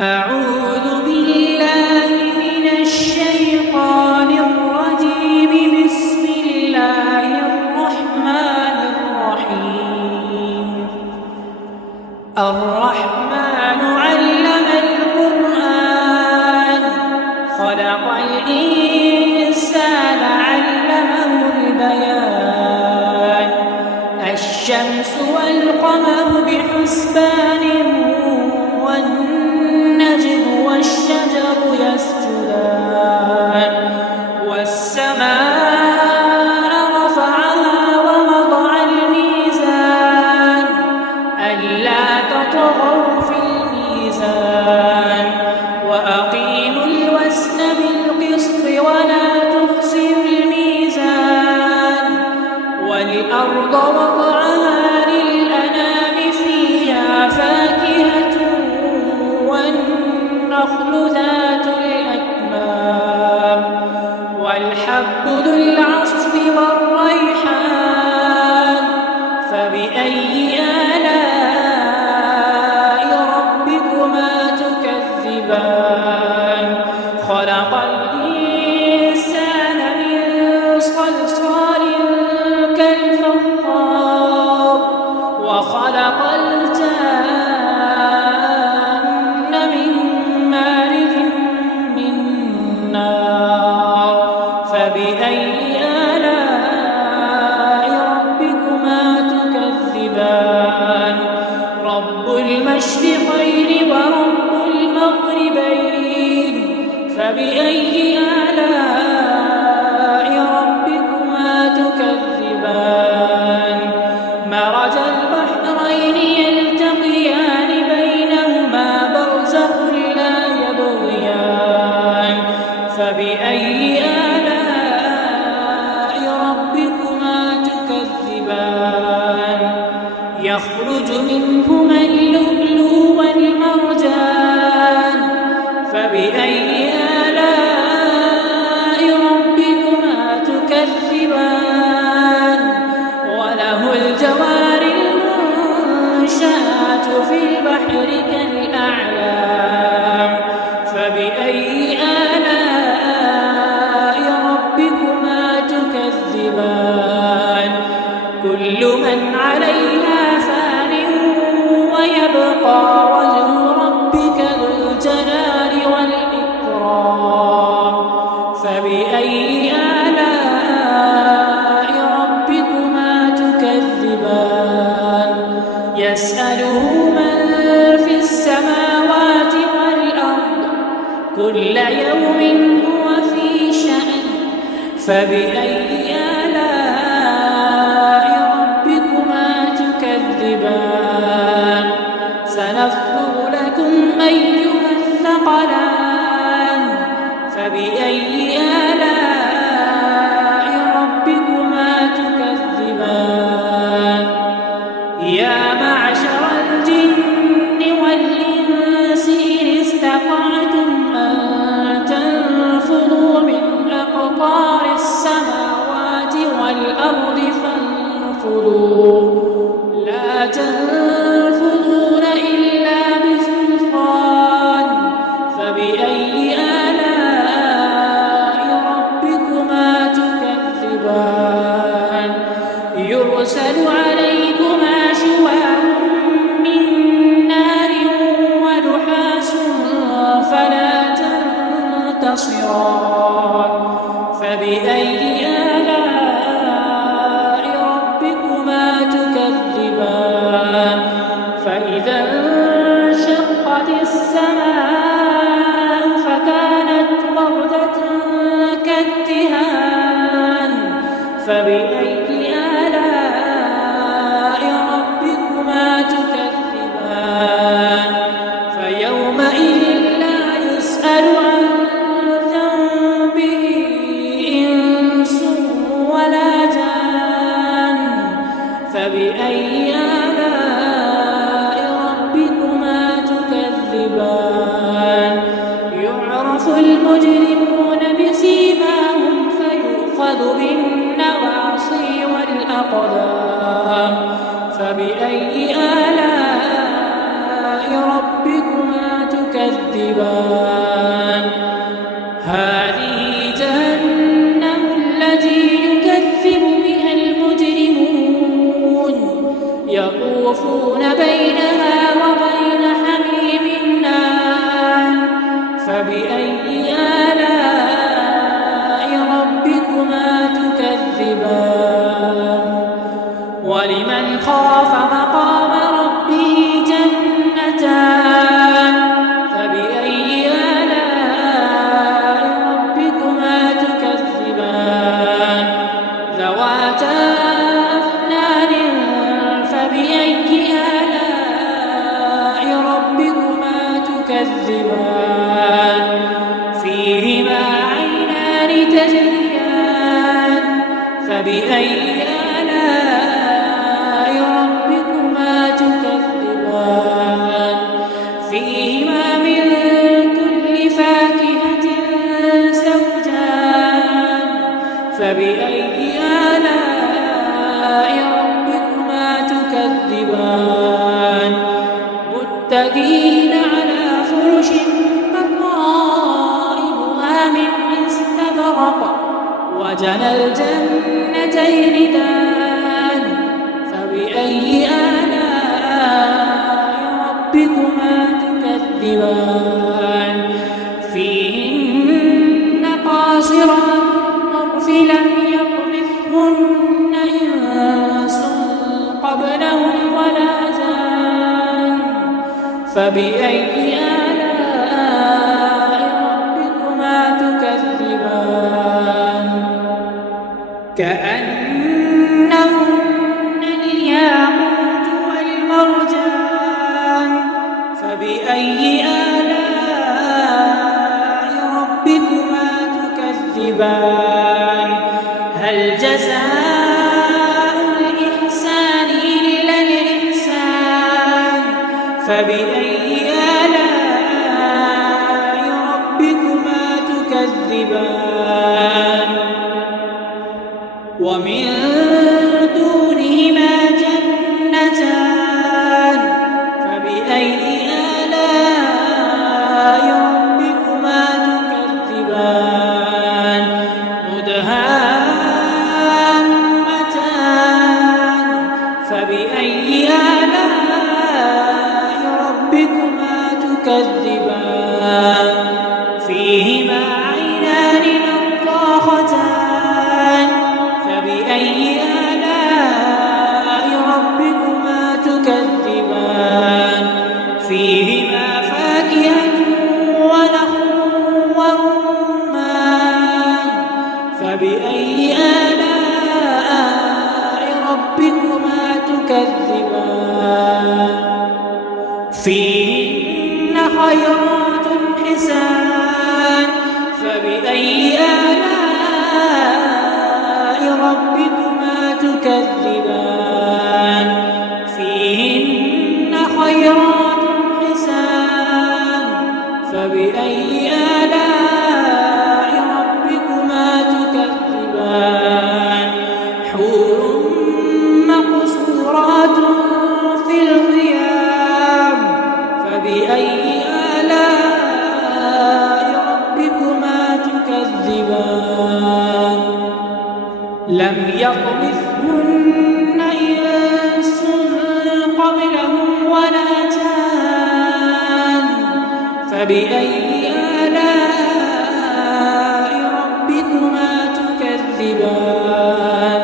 أعوذ بالله من الشيطان الرجيم. بسم الله الرحمن الرحيم. الرحمن علم القرآن خلق الإنسان علمه البيان. الشمس والقمر بحسبان والنجم والشجر يسجدان. والسماء رفعها ووضع الميزان ألا تطغوا في الميزان وأقيموا الوزن بالقسط ولا تخسروا الميزان. والأرض وضعها للأنام فيها فاكهة والنخل ذات الأكمام والحب ذو العصف والريحان. فبأي آلاء ربكما تكذبان. خلق الإنسان من صلصال كالفخار وخلق الجان من مارج من نار. فبأي آلاء ربكما تكذبان. رب المشرقين ورب المغربين. فبأي آلاء ربكما تكذبان. مرج البحرين يلتقيان بينهما برزخ لا يبغيان. فبأي آلاء ربكما تكذبان. يخرج منهما اللؤلؤ والمرجان. فبأي آلاء ربكما تكذبان. وله الجوار المنشآت في البحر كالأعلام. فبأي آلاء ربكما تكذبان. كل من عليها فان ويبقى وجه ربك ذو الجلال والإكرام. فبأي آلاء ربكما تكذبان. يسأله من في السماوات والأرض كل يوم هو في شأن. فبأي آلاء ربكما تكذبان. سنفرغ لكم أيها الثقلان. فبأي آلاء ربكما تكذبان. يا معشر الجن والإنس إن استطعتم أن تنفذوا من أقطار السماوات والأرض فانفذوا لا تنفذون إلا بسلطان. فبأي آلاء ربكما تكذبان. يرسل عليكما شواظ من نار ونحاس فلا تنتصران. فبأي آلاء ربكما تكذبان. فإذا انشقت السماء فكانت وردة كالدهان. فبأي آلاء ربكما تكذبان. فيومئذ لا يسأل عن ذنبه إنس ولا جان. فبأي آلاء ربكما تكذبان. يعرف المجرمون بسيماهم فيؤخذ بالنواصي والأقدام. فبأي آلاء ربكما تكذبان. تكذبان هذه جهنم التي يكذب بها المجرمون يطوفون بينها وبين حميم آن فبأي آلاء ربكما تكذبان ولمن خاف مقام ربه جنتان فبأي آلاء ربكما تكذبان ذواتا أفنان فبأي آلاء ربكما تكذبان فيهما عينان تجريان فبأي آلاء ربكما تكذبان فيهما من كل فاكهة زوجان فبأي آلاء ربكما تكذبان متكئين على فرش بطائنها من استبرق وجنى الجنتين دان فبأي آلاء ربكما تكذبان فيهن قاصرات الطرف لم يطمثهن إنس قبلهم ولا جان فبأي آلاء ربكما تكذبان كأنهن الياقوت والمرجان فبأي آلاء ربكما تكذبان هل جزاء الإحسان إلا الإحسان فبأي آلاء ربكما تكذبان ومن دونهما جنتان فبأي آلاء ربكما تكذبان مدهامتان فبأي آلاء ربكما تكذبان فيهما عينان نضاختان فبأي آلاء ربكما تكذبان فيهما فاكهة ونخل ورمان فبأي آلاء ربكما تكذبان فيهن خيرات حسان فبأي آلاء ربكما تكذبان فيهن خيرات حسان فبأي آلاء ربكما تكذبان حور مقصورات في الخيام فبأي آلاء ربكما تكذبان لم يطمثهن إنس قبلهم ولا جان فبأي آلاء ربكما تكذبان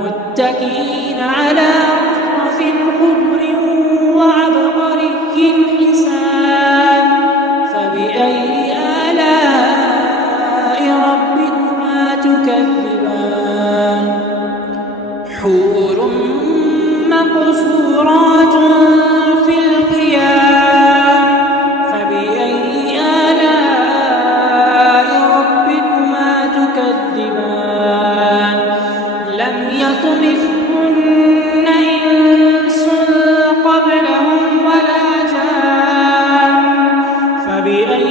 متكئين على رفرف خضر وعبقري حسان فبأي آلاء ربكما تكذبان حور مقصورات في الخيام فبأي آلاء ربكما تكذبان لم يطمثهن إنس قبلهم ولا جان فبأي